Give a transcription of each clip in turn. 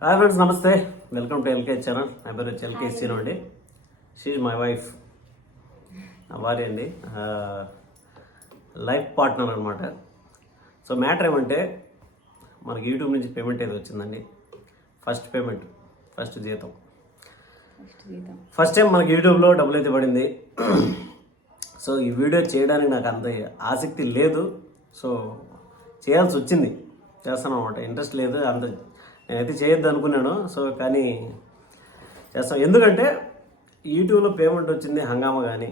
Hi friends నమస్తే. Welcome to LK channel నా పేరు వచ్చి ఎల్కే సీను అండి. షీజ్ మై వైఫ్ నా భార్య అండి. లైఫ్ పార్ట్నర్ అనమాట సో మ్యాటర్ ఏమంటే మనకి యూట్యూబ్ నుంచి పేమెంట్ ఏదో వచ్చిందండి. ఫస్ట్ పేమెంట్ ఫస్ట్ జీతం. ఫస్ట్ టైం మనకి యూట్యూబ్లో డబ్బులు అయితే పడింది. సో ఈ వీడియో చేయడానికి నాకు అంత ఆసక్తి లేదు. సో చేయాల్సి వచ్చింది. చేస్తాను అనమాట ఇంట్రెస్ట్ లేదు అంత నేనైతే చేయొద్దు అనుకున్నాను. సో కానీ చేస్తాం. ఎందుకంటే యూట్యూబ్లో పేమెంట్ వచ్చింది హంగామా కానీ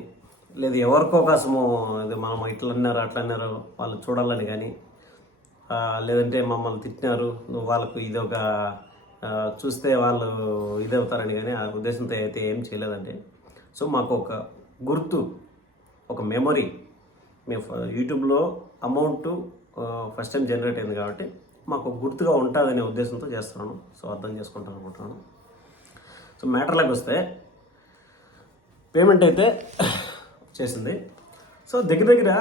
లేదు ఎవరికో కోసము ఇది మనం ఇట్లా అన్నారు అట్లా అన్నారు వాళ్ళు చూడాలని కానీ లేదంటే మమ్మల్ని తిట్టినారు నువ్వు వాళ్ళకు ఇది ఒక చూస్తే వాళ్ళు ఇది అవుతారని కానీ ఆ ఉద్దేశంతో అయితే ఏం చేయలేదండి. సో మాకు ఒక గుర్తు ఒక మెమొరీ మేము యూట్యూబ్లో అమౌంట్ ఫస్ట్ టైం జనరేట్ అయింది కాబట్టి మాకు గుర్తుగా ఉంటుందనే ఉద్దేశంతో చేస్తున్నాను. సో అర్థం చేసుకుంటాను అనుకుంటున్నాను. సో మ్యాటర్లోకి వస్తే పేమెంట్ అయితే చేసింది. సో దగ్గర దగ్గర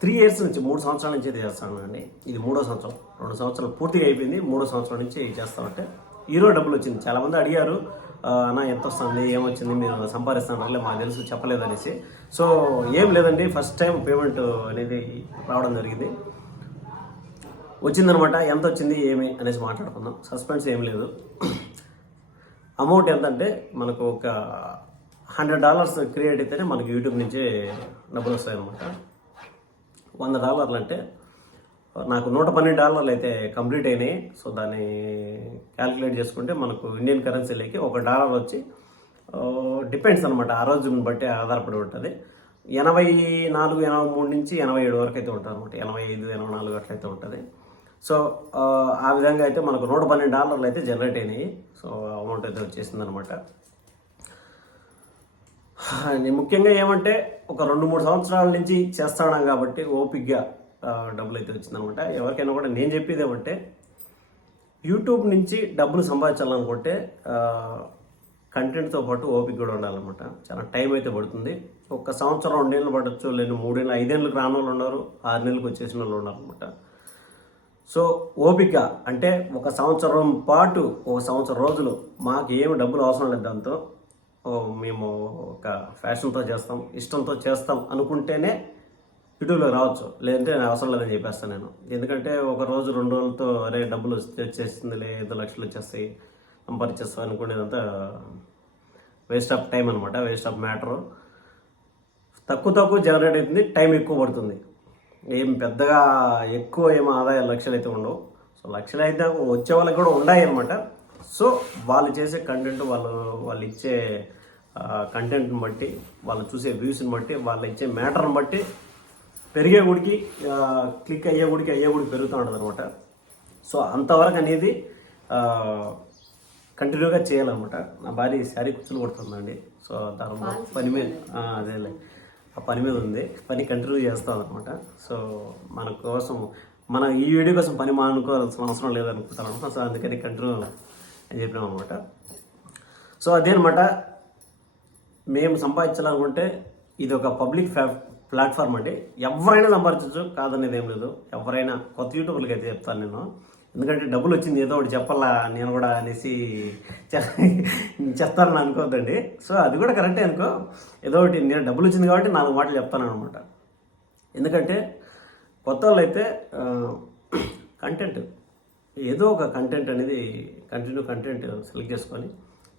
త్రీ ఇయర్స్ నుంచి మూడు సంవత్సరాల నుంచి అయితే చేస్తాను అండి ఇది మూడో సంవత్సరం. రెండు సంవత్సరాలు పూర్తిగా అయిపోయింది. మూడో సంవత్సరం నుంచి చేస్తామంటే హీరో డబ్బులు వచ్చింది. చాలామంది అడిగారు నా అన్న ఎంత వస్తుంది? ఏమొచ్చింది మీరు సంపాదిస్తానంటే మాకు తెలుసు చెప్పలేదు అనేసి. సో ఏం లేదండి. ఫస్ట్ టైం పేమెంట్ అనేది రావడం జరిగింది. వచ్చిందనమాట. ఎంత వచ్చింది ఏమి అనేసి మాట్లాడుకుందాం. సస్పెన్స్ ఏం లేదు. అమౌంట్ ఎంత అంటే మనకు ఒక హండ్రెడ్ డాలర్స్ క్రియేట్ అయితేనే మనకు యూట్యూబ్ నుంచి డబ్బులు వస్తాయి అనమాట వంద డాలర్లు అంటే నాకు నూట పన్నెండు డాలర్లు అయితే కంప్లీట్ అయినాయి. సో దాన్ని క్యాలిక్యులేట్ చేసుకుంటే మనకు ఇండియన్ కరెన్సీలోకి ఒక డాలర్ వచ్చి డిపెండ్స్ అనమాట ఆ రోజుని బట్టి ఆధారపడి ఉంటుంది. ఎనభై నాలుగు ఎనభై మూడు నుంచి ఎనభై ఏడు వరకు అయితే ఉంటుంది అనమాట ఎనభై ఐదు ఎనభై నాలుగు అట్లయితే ఉంటుంది. సో ఆ, విధంగా అయితే మనకు నూట పన్నెండు డాలర్లు అయితే జనరేట్ అయినాయి. సో అమౌంట్ అయితే వచ్చేసింది అనమాట ముఖ్యంగా ఏమంటే ఒక రెండు మూడు సంవత్సరాల నుంచి చేస్తాను కాబట్టి ఓపిక్గా డబ్బులు అయితే వచ్చిందనమాట ఎవరికైనా కూడా నేను చెప్పేది ఏమంటే యూట్యూబ్ నుంచి డబ్బులు సంపాదించాలనుకుంటే కంటెంట్తో పాటు ఓపిక కూడా ఉండాలన్నమాట. చాలా టైం అయితే పడుతుంది. ఒక సంవత్సరం రెండేళ్ళు పడవచ్చు లేని మూడేళ్ళు ఐదేళ్ళకి రాని వాళ్ళు ఉన్నారు ఆరు నెలలకు వచ్చేసిన వాళ్ళు ఉన్నారు అనమాట సో ఓపిక అంటే ఒక సంవత్సరం పాటు ఒక సంవత్సరం రోజులు మాకు ఏమి డబ్బులు అవసరం లేదు దాంతో. మేము ఒక ఫ్యాషన్తో చేస్తాం ఇష్టంతో చేస్తాం అనుకుంటేనే యూట్యూబ్లో రావచ్చు. లేదంటే నేను అవసరం లేదని చెప్పేస్తాను నేను. ఎందుకంటే ఒక రోజు రెండు రోజులతో అరే డబ్బులు వస్తే వచ్చేస్తుందిలే ఐదు లక్షలు వచ్చేస్తాయి సంపాదించేస్తాం అనుకునేదంతా వేస్ట్ ఆఫ్ టైం అనమాట వేస్ట్ ఆఫ్ మ్యాటరు తక్కువ తక్కువ జనరేట్ అవుతుంది టైం ఎక్కువ పడుతుంది. ఏం పెద్దగా ఎక్కువ ఏం ఆదాయ లక్షలు అయితే ఉండవు. సో లక్షలు అయితే వచ్చే వాళ్ళకి కూడా ఉన్నాయి అనమాట సో వాళ్ళు చేసే కంటెంట్ వాళ్ళు వాళ్ళు ఇచ్చే కంటెంట్ని బట్టి వాళ్ళు చూసే వ్యూస్ని బట్టి వాళ్ళు ఇచ్చే మ్యాటర్ని బట్టి పెరిగే గుడికి క్లిక్ అయ్యే గుడికి అయ్యే గుడికి పెరుగుతూ ఉంటుంది అనమాట సో అంతవరకు అనేది కంటిన్యూగా చేయాలన్నమాట. నా భార్య శారీ కుచ్చులు కొడుతుందండి. సో దాని పని మీద అదేలే. ఆ పని మీద ఉంది. పని కంటిన్యూ చేస్తాం అనమాట సో మన కోసం మన ఈ వీడియో కోసం పని మానుకోవాల్సిన అవసరం లేదనుకుంటాను అనమాట సో అందుకని కంటిన్యూ అని చెప్పినాం అనమాట సో అదే అనమాట మేము సంపాదించాలనుకుంటే ఇది ఒక పబ్లిక్ ప్లాట్ఫామ్ అండి. ఎవరైనా సంపాదించవచ్చు కాదనేది ఏం లేదు. ఎవరైనా కొత్త యూట్యూబర్లకి అయితే చెప్తాను నేను. ఎందుకంటే డబ్బులు వచ్చింది ఏదో ఒకటి చెప్పాలా నేను కూడా అనేసి చె- అనుకోవద్దండి సో అది కూడా కరెక్టే అనుకో. ఏదో ఒకటి నేను డబ్బులు వచ్చింది కాబట్టి నాలుగు మాటలు చెప్తాను అనమాట ఎందుకంటే కొత్త వాళ్ళు అయితే కంటెంట్ ఏదో ఒక కంటెంట్ అనేది కంటిన్యూ కంటెంట్ సెలెక్ట్ చేసుకొని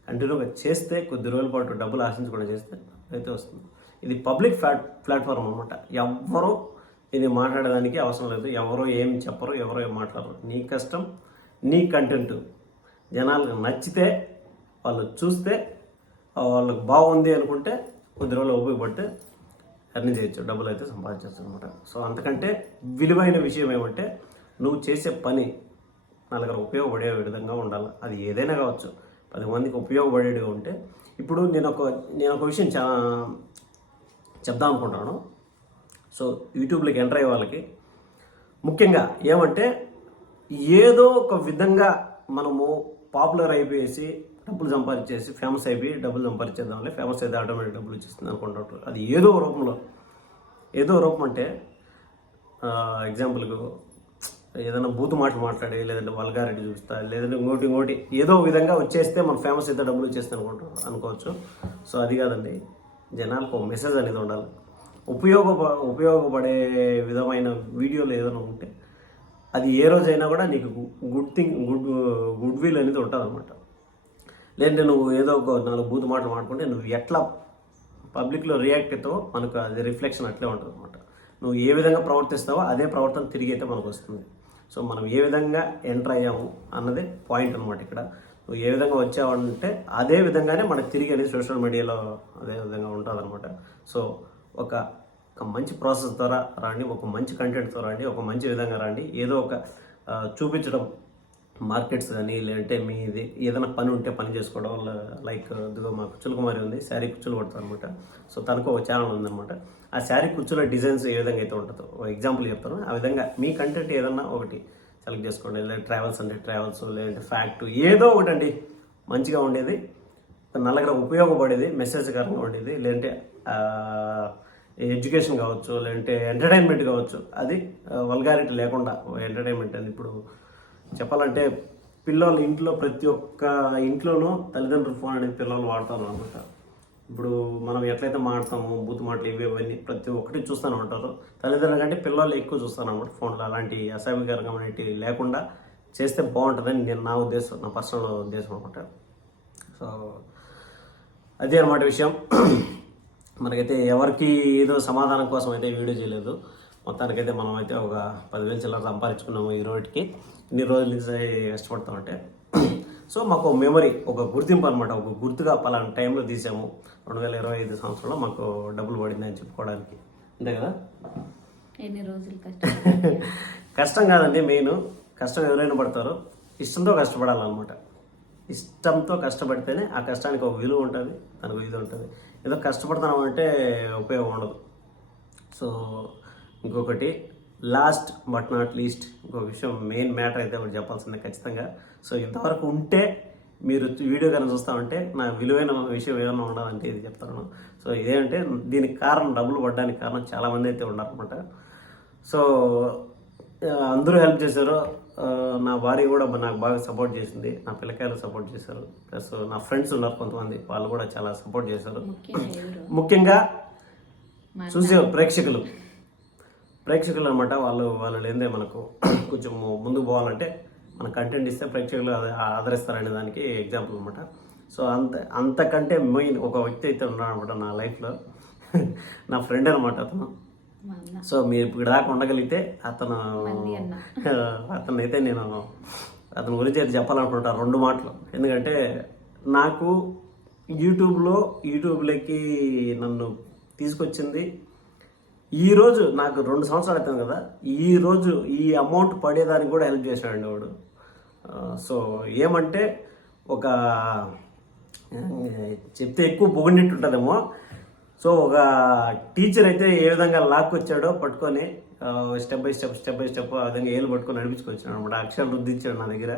కంటిన్యూగా చేస్తే కొద్ది రోజుల పాటు డబ్బులు ఆశించకుండా చేస్తే అయితే వస్తుంది. ఇది పబ్లిక్ ఫ్లాట్ ప్లాట్ఫామ్ అనమాట ఎవ్వరూ ఇది మాట్లాడడానికి అవసరం లేదు. ఎవరో ఏం చెప్పరు ఎవరో ఏం మాట్లాడరు. నీ కష్టం నీ కంటెంట్ జనాలకు నచ్చితే వాళ్ళు చూస్తే వాళ్ళకి బాగుంది అనుకుంటే కొద్ది రోజులు ఉపయోగపడితే అన్ని చేయొచ్చు. డబ్బులు అయితే సంపాదించవచ్చు అనమాట సో అంతకంటే విలువైన విషయం ఏమంటే నువ్వు చేసే పని నలుగురు ఉపయోగపడే విధంగా ఉండాలి. అది ఏదైనా కావచ్చు. పది మందికి ఉపయోగపడేదిగా ఉంటే ఇప్పుడు నేను ఒక నేను ఒక విషయం చా చెప్దాం అనుకుంటున్నాను. సో యూట్యూబ్లోకి ఎంటర్ అయ్యే వాళ్ళకి. ముఖ్యంగా ఏమంటే ఏదో ఒక విధంగా మనము పాపులర్ అయిపోయేసి డబ్బులు సంపాదించేసి ఫేమస్ అయిపోయి డబ్బులు సంపాదించేద్దాంలే ఫేమస్ అయితే ఆటోమేటిక్ డబ్బులు వచ్చేస్తుంది అనుకుంటుంటారు అది ఏదో రూపంలో. ఏదో రూపం అంటే ఎగ్జాంపుల్కు ఏదైనా బూతు మాటలు మాట్లాడి లేదంటే వల్గారెడ్డి చూపిస్తా లేదంటే ఇంకోటి ఇంకోటి ఏదో విధంగా వచ్చేస్తే మన ఫేమస్ అయితే డబ్బులు వచ్చేస్తే అనుకుంటాం అనుకోవచ్చు. సో అది కాదండి జనాలకు ఒక మెసేజ్ అనేది ఉండాలి. ఉపయోగ ఉపయోగపడే విధమైన వీడియోలు ఏదైనా ఉంటే అది ఏ రోజైనా కూడా నీకు good thing good good will అనేది ఉంటుంది అనమాట లేదంటే నువ్వు ఏదో ఒక నాలుగు బూతు మాటలు మాట్లాడుకుంటే నువ్వు ఎట్లా పబ్లిక్లో రియాక్ట్ అవుతావో మనకు అది రిఫ్లెక్షన్ అట్లే ఉంటుంది అనమాట నువ్వు ఏ విధంగా ప్రవర్తిస్తావో అదే ప్రవర్తన తిరిగి అయితే మనకు వస్తుంది. సో మనం ఏ విధంగా ఎంటర్ అయ్యాము అన్నదే పాయింట్ అనమాట ఇక్కడ. నువ్వు ఏ విధంగా వచ్చావంటే అదే విధంగానే మనకు తిరిగి అనేది సోషల్ మీడియాలో అదే విధంగా ఉంటుంది అనమాట సో ఒక ఒక మంచి ప్రాసెస్ ద్వారా రాండి ఒక మంచి కంటెంట్తో రండి ఒక మంచి విధంగా రండి. ఏదో ఒక చూపించడం మార్కెట్స్ కానీ లేదంటే మీది ఏదైనా పని ఉంటే పని చేసుకోవడం లైక్ ఇదిగో మా కుచ్చుల కుమారి ఉంది శారీ కుచ్చులు కొడతారు అనమాట సో తనకు ఒక ఛానల్ ఉందన్నమాట. ఆ శారీ కుచ్చుల డిజైన్స్ ఏ విధంగా అయితే ఉంటుందో ఒక ఎగ్జాంపుల్ చెప్తాను. ఆ విధంగా మీ కంటెంట్ ఏదన్నా ఒకటి సెలెక్ట్ చేసుకోండి. లేదా ట్రావెల్స్ అంటే ట్రావెల్స్ లేదంటే ఫ్యాక్ట్ ఏదో ఒకటి అండి. మంచిగా ఉండేది. నల్లగా ఉపయోగపడేది మెసేజ్కరంగా ఉండేది. లేదంటే ఎడ్యుకేషన్ కావచ్చు లేదంటే ఎంటర్టైన్మెంట్ కావచ్చు అది వల్గారిటీ లేకుండా ఎంటర్టైన్మెంట్ అని ఇప్పుడు చెప్పాలంటే పిల్లలు ఇంట్లో ప్రతి ఒక్క ఇంట్లోనూ తల్లిదండ్రుల ఫోన్ అనేది పిల్లలు వాడతారు అనమాట ఇప్పుడు మనం ఎట్లయితే మాడతాము బూత్ మాటలు ఇవి ఇవన్నీ ప్రతి ఒక్కటి చూస్తూనే ఉంటారు. తల్లిదండ్రుల కంటే పిల్లలు ఎక్కువ చూస్తాను అనమాట ఫోన్లో. అలాంటి అసభ్యకరమైనవి లేకుండా చేస్తే బాగుంటుందని నేను నా ఉద్దేశం నా పర్సనల్ ఉద్దేశం అనమాట సో అదే అనమాట విషయం. మనకైతే ఎవరికి ఏదో సమాధానం కోసం అయితే వీడియో చేయలేదు. మొత్తానికైతే మనం అయితే ఒక పదివేలు చిల్లర సంపాదించుకున్నాము ఈ రోజుకి ఇన్ని రోజుల నుంచి కష్టపడతామంటే సో మాకు మెమరీ ఒక గుర్తింపు అనమాట ఒక గుర్తుగా పలానా టైంలో తీసాము. రెండు వేల ఇరవై ఐదు సంవత్సరంలో మాకు డబ్బులు పడింది అని చెప్పుకోవడానికి. అంతే కదా? ఎన్ని రోజులు కష్టపడి కష్టం కాదండి మెయిన్. కష్టం ఎవరైనా పడతారో. ఇష్టంతో కష్టపడాలన్నమాట. ఇష్టంతో కష్టపడితేనే ఆ కష్టానికి ఒక విలువ ఉంటుంది దానికి ఇది ఉంటుంది. ఏదో కష్టపడుతున్నాం అంటే ఉపయోగం ఉండదు. సో ఇంకొకటి లాస్ట్ బట్ నాట్ లీస్ట్ ఇంకో విషయం మెయిన్ మ్యాటర్ అయితే ఒకటి చెప్పాల్సిందే ఖచ్చితంగా. సో ఇంతవరకు ఉంటే మీరు వీడియో కనుక చూస్తామంటే నా విలువైన విషయం ఏమైనా ఉండాలంటే ఇది చెప్తాను. సో ఇదేంటే దీనికి కారణం డబ్బులు పడడానికి కారణం చాలామంది అయితే ఉన్నారనమాట సో అందరూ హెల్ప్ చేశారు. నా భార్య కూడా నాకు బాగా సపోర్ట్ చేసింది. నా పిల్లకాయలు సపోర్ట్ చేశారు. ప్లస్ నా ఫ్రెండ్స్ ఉన్నారు కొంతమంది. వాళ్ళు కూడా చాలా సపోర్ట్ చేశారు. ముఖ్యంగా చూసే ప్రేక్షకులు. ప్రేక్షకులు అనమాట వాళ్ళు వాళ్ళు లేదే మనకు కొంచెం ముందుకు పోవాలంటే మన కంటెంట్ ఇస్తే ప్రేక్షకులు ఆదరిస్తారనే దానికి ఎగ్జాంపుల్ అనమాట సో అంత అంతకంటే మెయిన్ ఒక వ్యక్తి అయితే ఉన్నాడు అనమాట నా లైఫ్లో నా ఫ్రెండ్ అనమాట అతను. సో మీరు ఇప్పుడు దాకా ఉండగలిగితే అతను అతను అయితే నేను అతని గురించి అయితే చెప్పాలనుకుంటా రెండు మాటలు. ఎందుకంటే నాకు యూట్యూబ్లో యూట్యూబ్లోకి నన్ను తీసుకొచ్చింది ఈ రోజు నాకు రెండు సంవత్సరాలు అవుతుంది కదా ఈ రోజు ఈ అమౌంట్ పడేదానికి కూడా హెల్ప్ చేశాడండి వాడు. సో ఏమంటే ఒక చెప్తే ఎక్కువ పొగిడినట్టు ఉంటుందేమో సో ఒక టీచర్ అయితే ఏ విధంగా లాక్కొచ్చాడో పట్టుకొని step by step step by step ఆ విధంగా ఏళ్ళు పట్టుకొని నడిపించుకొచ్చాడు అనమాట. అక్షరాలు రుద్దించాడు నా దగ్గర.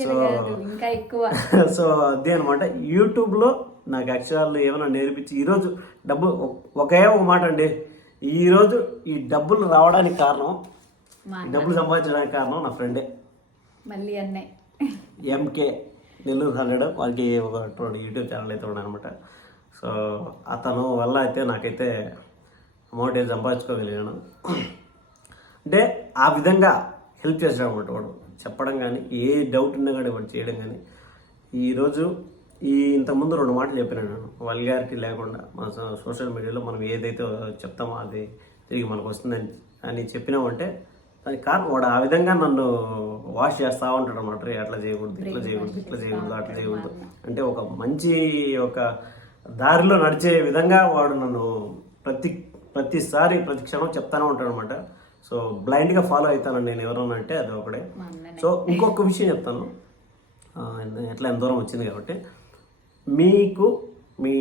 కాదు ఇంకా ఎక్కువ. సో అదే అనమాట. యూట్యూబ్లో నాకు అక్షరాలు ఏమైనా నేర్పించి ఈరోజు డబ్బు ఒకే ఒక మాట అండి. ఈరోజు ఈ డబ్బులు రావడానికి కారణం డబ్బులు సంపాదించడానికి కారణం నా ఫ్రెండే. మళ్ళీ అన్నే. ఎంకే నెల్లూరు హండ్రెడ్ వాళ్ళకి ఒక యూట్యూబ్ ఛానల్ అయితే ఉన్నాయన్నమాట. సో అతను వల్ల అయితే నాకైతే అమౌంట్ ఏం సంపాదించుకోగలిగాను. అంటే ఆ విధంగా హెల్ప్ చేసాడు అనమాట వాడు. చెప్పడం కానీ ఏ డౌట్ ఉన్నా కానీ వాడు చేయడం కానీ. ఈరోజు ఈ ఇంతకుముందు రెండు మాటలు చెప్పినాను నేను. వల్గారిటీ లేకుండా మన సోషల్ మీడియాలో మనం ఏదైతే చెప్తామో అది తిరిగి మనకు వస్తుందని అని చెప్పినామంటే దానికి కారణం వాడు ఆ విధంగా నన్ను వాష్ చేస్తూ ఉంటాడు అనమాట అట్లా చేయకూడదు ఇట్లా చేయకూడదు ఇట్లా చేయకూడదు అట్లా చేయకూడదు. అంటే ఒక మంచి ఒక దారిలో నడిచే విధంగా వాడు నన్ను ప్రతి ప్రతిసారి ప్రతి క్షణం చెప్తానే ఉంటాడు అనమాట సో బ్లైండ్గా ఫాలో అవుతాను నేను ఎవరన్నా అంటే అది అన్ననే సో ఇంకొక విషయం చెప్తాను. ఎట్లా ఎంత దూరం వచ్చింది కాబట్టి. మీకు మీ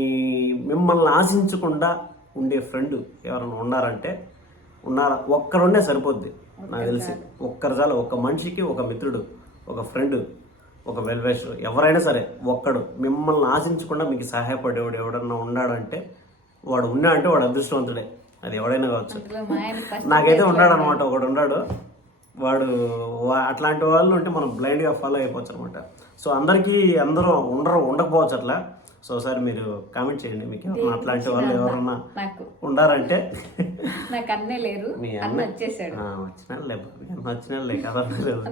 మిమ్మల్ని ఆశించకుండా ఉండే ఫ్రెండ్ ఎవరైనా ఉన్నారంటే ఉన్నారా? ఒక్కరుండే సరిపోద్ది. నాకు తెలిసి ఒక్కరు చాలు. ఒక మనిషికి ఒక మిత్రుడు ఒక ఫ్రెండ్ ఒక వెల్వేష్ ఎవరైనా సరే ఒక్కడు మిమ్మల్ని ఆశించకుండా మీకు సహాయపడేవాడు ఎవడన్నా ఉన్నాడంటే వాడు ఉన్నాడంటే వాడు అదృష్టవంతుడే. అది ఎవడైనా కావచ్చు. నాకైతే ఉన్నాడు అనమాట ఒకడు ఉన్నాడు. వాడు అట్లాంటి వాళ్ళు ఉంటే మనం బ్లైండ్గా ఫాలో అయిపోవచ్చు అనమాట సో అందరికీ అందరూ ఉండరు ఉండకపోవచ్చు అట్లా. సో ఒకసారి మీరు కామెంట్ చేయండి మీకు ఎవరన్నా అట్లాంటి వాళ్ళు ఎవరన్నా ఉండారంటే. నాకు అన్నే లేరు. మీ అన్న వచ్చేసాడు. వచ్చిన లే వచ్చిన లే కదా లేదు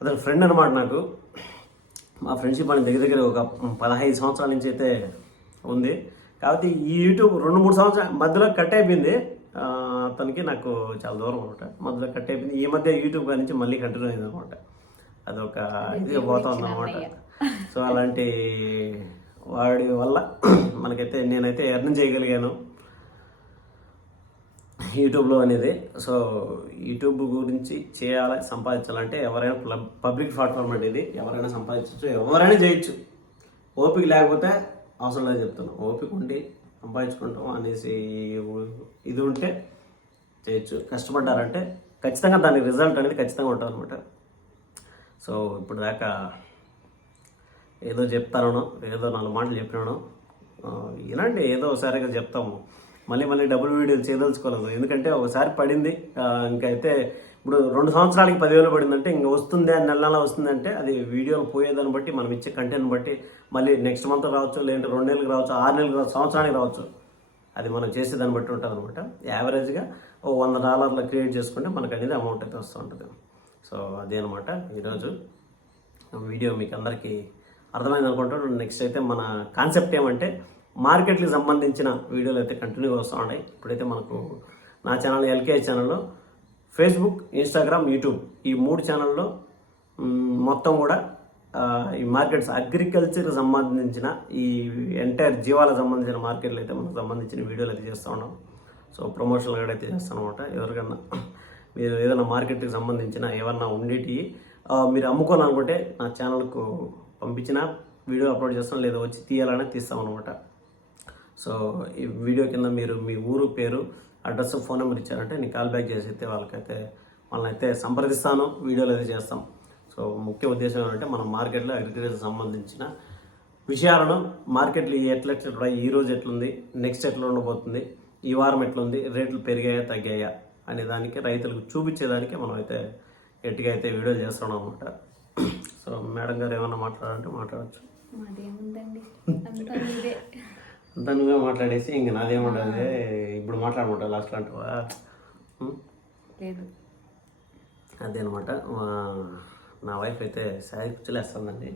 అతను ఫ్రెండ్ అనమాట నాకు. మా ఫ్రెండ్షిప్ అని దగ్గర దగ్గర ఒక పదహైదు సంవత్సరాల నుంచి అయితే ఉంది. కాబట్టి ఈ యూట్యూబ్ రెండు మూడు సంవత్సరాల మధ్యలో కట్ అయిపోయింది. అతనికి నాకు చాలా దూరం అనమాట మధ్యలో కట్ అయిపోయింది. ఈ మధ్య యూట్యూబ్ నుంచి మళ్ళీ కంటిన్యూ అయింది అనమాట అదొక ఇది పోతా ఉంది అనమాట సో అలాంటి వాడి వల్ల మనకైతే నేనైతే ఎర్న్ చేయగలిగాను. యూట్యూబ్లో అనేది. సో యూట్యూబ్ గురించి చేయాలి సంపాదించాలంటే ఎవరైనా పబ్లిక్ ప్లాట్ఫామ్ అంటే ఇది ఎవరైనా సంపాదించవచ్చు ఎవరైనా చేయొచ్చు. ఓపిక లేకపోతే అవసరం లేదు చెప్తాను ఓపిక ఉండి సంపాదించుకుంటాం అనేసి ఇది ఉంటే చేయొచ్చు. కష్టపడ్డారంటే ఖచ్చితంగా దాని రిజల్ట్ అనేది ఖచ్చితంగా ఉంటుంది అనమాట సో ఇప్పుడు దాకా ఏదో చెప్తారనో ఏదో నాలుగు మాటలు చెప్పినాను ఇలాంటి ఏదో ఒకసారిగా చెప్తాము. మళ్ళీ మళ్ళీ డబుల్ వీడియోలు చేయదలుచుకోలేదు. ఎందుకంటే ఒకసారి పడింది ఇంకైతే ఇప్పుడు రెండు సంవత్సరాలకి పదివేలు పడిందంటే ఇంక వస్తుంది అని నెల నెల వస్తుందంటే అది వీడియోలు పోయేదాన్ని బట్టి మనం ఇచ్చే కంటెంట్ బట్టి మళ్ళీ నెక్స్ట్ మంత్ రావచ్చు లేదంటే రెండు నెలలకు రావచ్చు ఆరు నెలలకు రావచ్చు సంవత్సరానికి రావచ్చు. అది మనం చేసే దాన్ని బట్టి ఉంటుంది అనమాట యావరేజ్గా ఓ వంద డాలర్లు క్రియేట్ చేసుకుంటే మనకు అనేది అమౌంట్ అయితే వస్తూ ఉంటుంది. సో అదే అనమాట ఈరోజు వీడియో మీకు అందరికీ అర్థమైంది అనుకుంటాను నెక్స్ట్ అయితే మన కాన్సెప్ట్ ఏమంటే మార్కెట్కి సంబంధించిన వీడియోలు అయితే కంటిన్యూగా వస్తూ ఉన్నాయి. ఇప్పుడైతే మనకు నా ఛానల్ ఎల్కే ఛానల్లో ఫేస్బుక్ ఇన్స్టాగ్రామ్ యూట్యూబ్ ఈ మూడు ఛానల్లో మొత్తం కూడా ఈ మార్కెట్స్ అగ్రికల్చర్కి సంబంధించిన ఈ ఎంటైర్ జీవాలకు సంబంధించిన మార్కెట్లు అయితే మనకు సంబంధించిన వీడియోలు అయితే చేస్తూ ఉన్నాం. సో ప్రమోషన్లు కూడా అయితే చేస్తాను అనమాట ఎవరికన్నా మీరు ఏదైనా మార్కెట్కి సంబంధించిన ఏమన్నా ఉండేటి మీరు అమ్ముకోవాలనుకుంటే నా ఛానల్కు పంపించిన వీడియో అప్లోడ్ చేస్తాం లేదా వచ్చి తీయాలనే తీస్తాం అనమాట సో ఈ వీడియో కింద మీరు మీ ఊరు పేరు అడ్రస్ ఫోన్ నెంబర్ ఇచ్చారంటే నేను కాల్ బ్యాక్ చేసి అయితే వాళ్ళకైతే వాళ్ళని అయితే సంప్రదిస్తాను వీడియోలు అయితే చేస్తాం. సో ముఖ్య ఉద్దేశం ఏంటంటే మనం మార్కెట్లో అగ్రికల్చర్ సంబంధించిన విషయాలను మార్కెట్లు ఎట్లా ఎట్లా ఈ రోజు ఎట్లుంది నెక్స్ట్ ఎట్లా ఉండబోతుంది ఈ వారం ఎట్లుంది రేట్లు పెరిగాయా తగ్గాయా అనే దానికి రైతులకు చూపించేదానికి మనం అయితే గట్టిగా అయితే వీడియోలు చేస్తున్నాం అనమాట సో మేడం గారు ఏమైనా మాట్లాడాలంటే మాట్లాడచ్చు. మాదేముందండి? అంతా నువ్వే మాట్లాడేసి ఇంక నాదేముండదు ఇప్పుడు మాట్లాడమంటావు లాస్ట్ అంటావా? లేదు. అదేనమాట నా వైఫ్ అయితే శారీ కుచ్చలేస్తుందండి.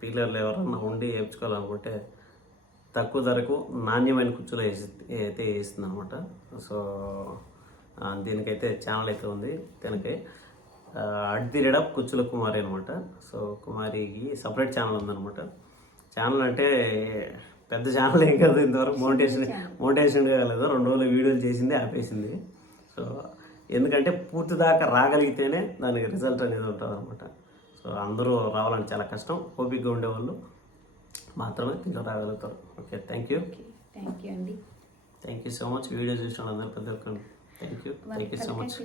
పీలర్లు ఎవరన్నా ఉండి వేయించుకోవాలనుకుంటే తక్కువ ధరకు నాణ్యమైన కుచ్చులు వేసి అయితే వేస్తుంది అనమాట సో దీనికైతే ఛానల్ అయితే ఉంది దీనికి అడ్దిరడ కుచ్చుల కుమారి అనమాట సో కుమారికి సపరేట్ ఛానల్ ఉందన్నమాట. ఛానల్ అంటే పెద్ద ఛానల్ ఏం కాదు ఇంతవరకు. మోటివేషన్ మోటివేషన్ కాలేదు. రెండు రోజులు వీడియోలు చేసింది ఆపేసింది. సో ఎందుకంటే పూర్తి దాకా రాగలిగితేనే దానికి రిజల్ట్ అనేది ఉంటుంది అనమాట సో అందరూ రావాలంటే చాలా కష్టం. ఓపికగా ఉండేవాళ్ళు మాత్రమే దీంట్లో రాగలుగుతారు. Okay thank you thank you అండి. Thank you so much video చూసిన అందరూ ఒక్కరు thank you thank you so much